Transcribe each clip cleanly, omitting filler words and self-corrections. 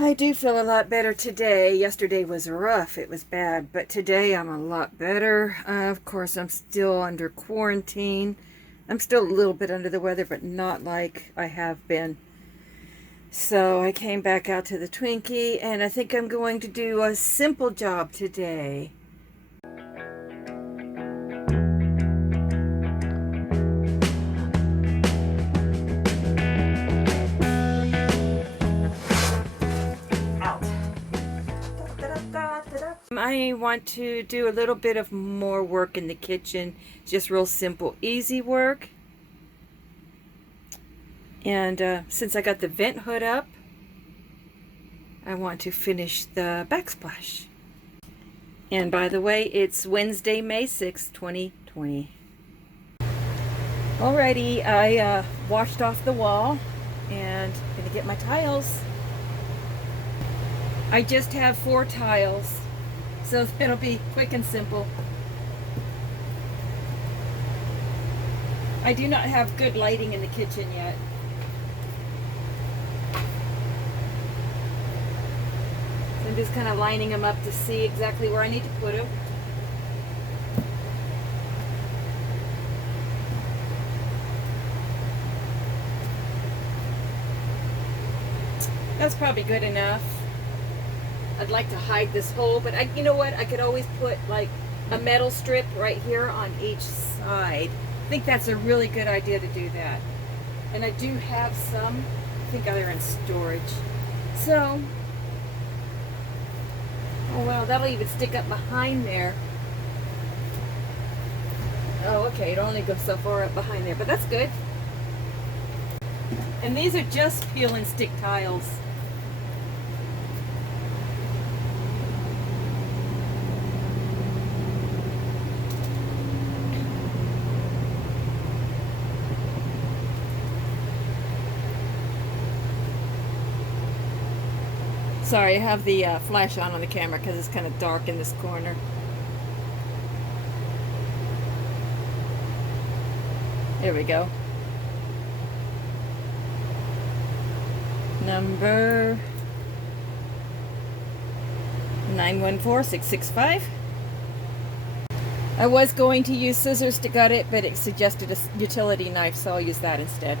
I do feel a lot better today. Yesterday was rough. It was bad. But today I'm a lot better. Of course, I'm still under quarantine. I'm still a little bit under the weather, but not like I have been. So I came back out to the Twinkie, and I think I'm going to do a simple job today. I want to do a little bit of more work in the kitchen, just real simple, easy work. And since I got the vent hood up, I want to finish the backsplash. And by the way, it's Wednesday, May 6th, 2020. Alrighty, I washed off the wall and I'm gonna get my tiles. I just have 4 tiles, so it'll be quick and simple. I do not have good lighting in the kitchen yet. I'm just kind of lining them up to see exactly where I need to put them. That's probably good enough. I'd like to hide this hole, but you know what? I could always put like a metal strip right here on each side. I think that's a really good idea to do that. And I do have some. I think they're in storage. So, oh well, that'll even stick up behind there. Oh, okay, it only goes so far up behind there, but that's good. And these are just peel and stick tiles. Sorry, I have the flash on the camera because it's kind of dark in this corner. There we go. Number 914665. I was going to use scissors to gut it, but it suggested a utility knife, so I'll use that instead.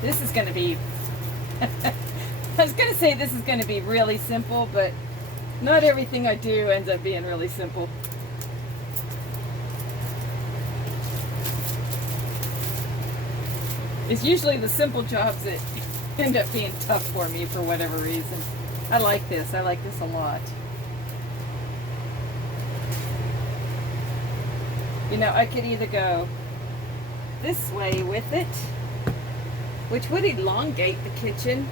This is going to be, I was going to say this is going to be really simple, but not everything I do ends up being really simple. It's usually the simple jobs that end up being tough for me for whatever reason. I like this. I like this a lot. You know, I could either go this way with it, which would elongate the kitchen.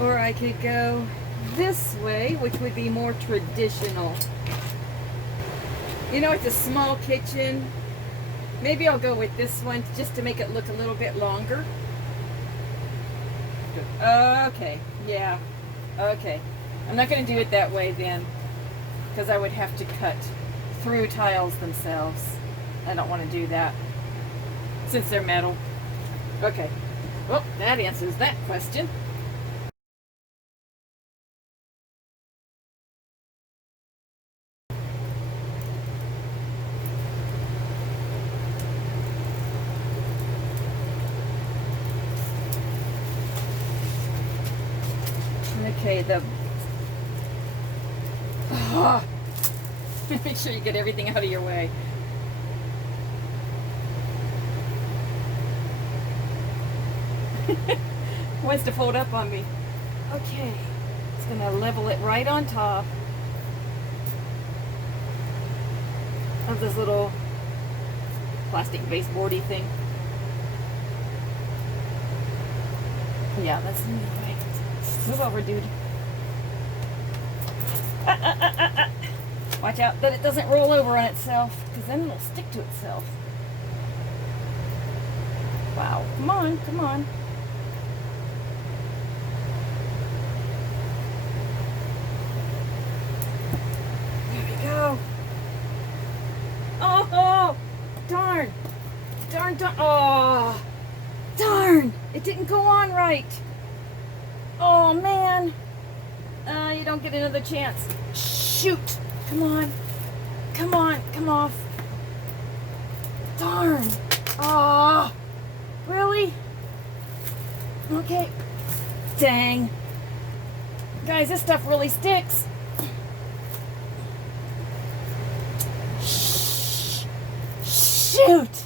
Or I could go this way, which would be more traditional. You know, it's a small kitchen. Maybe I'll go with this one just to make it look a little bit longer. Okay, yeah, okay. I'm not going to do it that way then, because I would have to cut through tiles themselves. I don't want to do that since they're metal. Okay, well, that answers that question. Okay, make sure you get everything out of your way. Wants to fold up on me. Okay, it's gonna level it right on top of this little plastic baseboardy thing. Yeah, that's the way. Move over, dude. Watch out that it doesn't roll over on itself, because then it'll stick to itself. Wow, come on, come on. There we go. Darn. Darn, darn. Oh, darn. It didn't go on right. Oh, man. You don't get another chance. Shoot. Come on. Come on. Come off. Darn. Oh, really? Okay. Dang. Guys, this stuff really sticks. Shoot.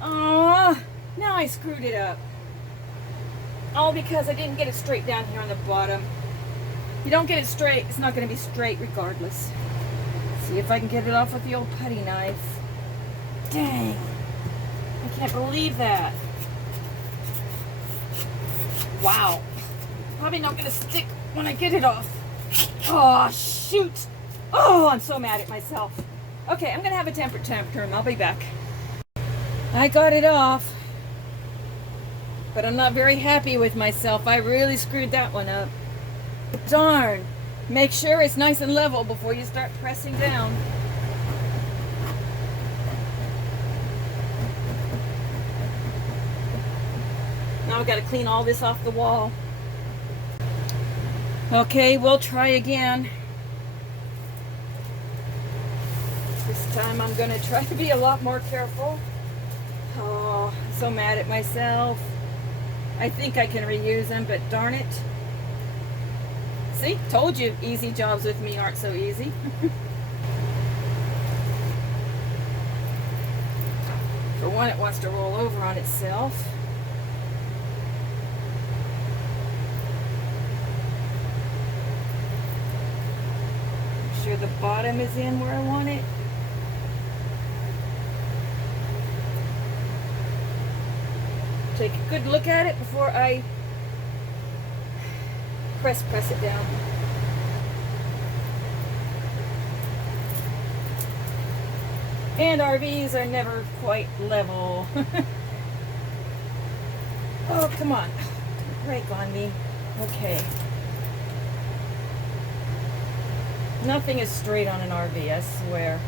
Oh, now I screwed it up. All because I didn't get it straight down here on the bottom. You don't get it straight, it's not going to be straight regardless. See if I can get it off with the old putty knife. Dang. I can't believe that. Wow. Probably not going to stick when I get it off. Oh, shoot. Oh, I'm so mad at myself. Okay, I'm going to have a temper tantrum. I'll be back. I got it off. But I'm not very happy with myself. I really screwed that one up. Darn. Make sure it's nice and level before you start pressing down. Now I've got to clean all this off the wall. Okay, we'll try again. This time I'm going to try to be a lot more careful. Oh, I'm so mad at myself. I think I can reuse them, but darn it. See, told you easy jobs with me aren't so easy. For one, it wants to roll over on itself. Make sure the bottom is in where I want it. Take a good look at it before I press it down. And RVs are never quite level. Oh, come on. Don't break on me. Okay. Nothing is straight on an RV, I swear.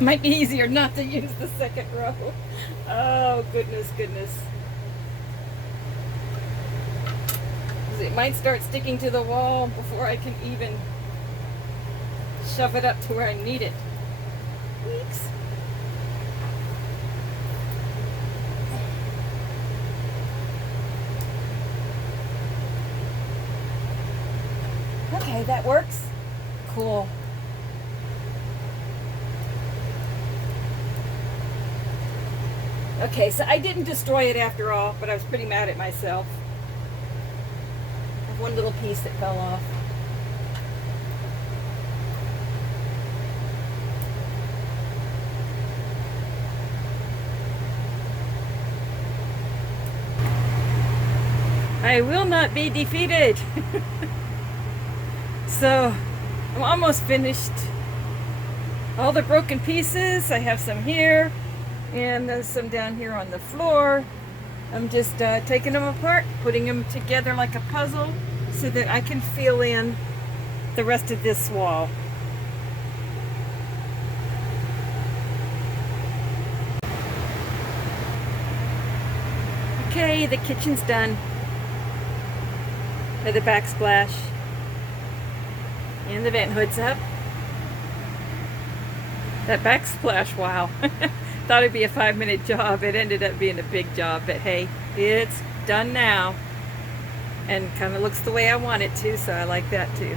Might be easier not to use the second row. Oh, goodness, goodness. It might start sticking to the wall before I can even shove it up to where I need it. Weeks. Okay, that works. Cool. Okay, so I didn't destroy it after all, but I was pretty mad at myself. I have one little piece that fell off. I will not be defeated. So, I'm almost finished. All the broken pieces, I have some here. And there's some down here on the floor. I'm just taking them apart, putting them together like a puzzle so that I can fill in the rest of this wall. Okay, the kitchen's done. With the backsplash. And the vent hood's up. That backsplash, wow. Thought it'd be a 5-minute job. It ended up being a big job, but hey, it's done now. And kind of looks the way I want it to, so I like that too.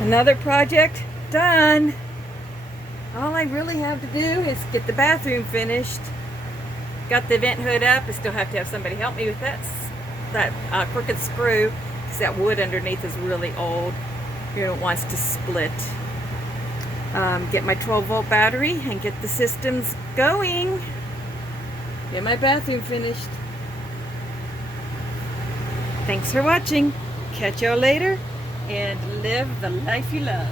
Another project done. All I really have to do is get the bathroom finished. Got the vent hood up. I still have to have somebody help me with that crooked screw, because that wood underneath is really old. It wants to split. Get my 12-volt battery and get the systems going. Get my bathroom finished. Thanks for watching. Catch y'all later and live the life you love.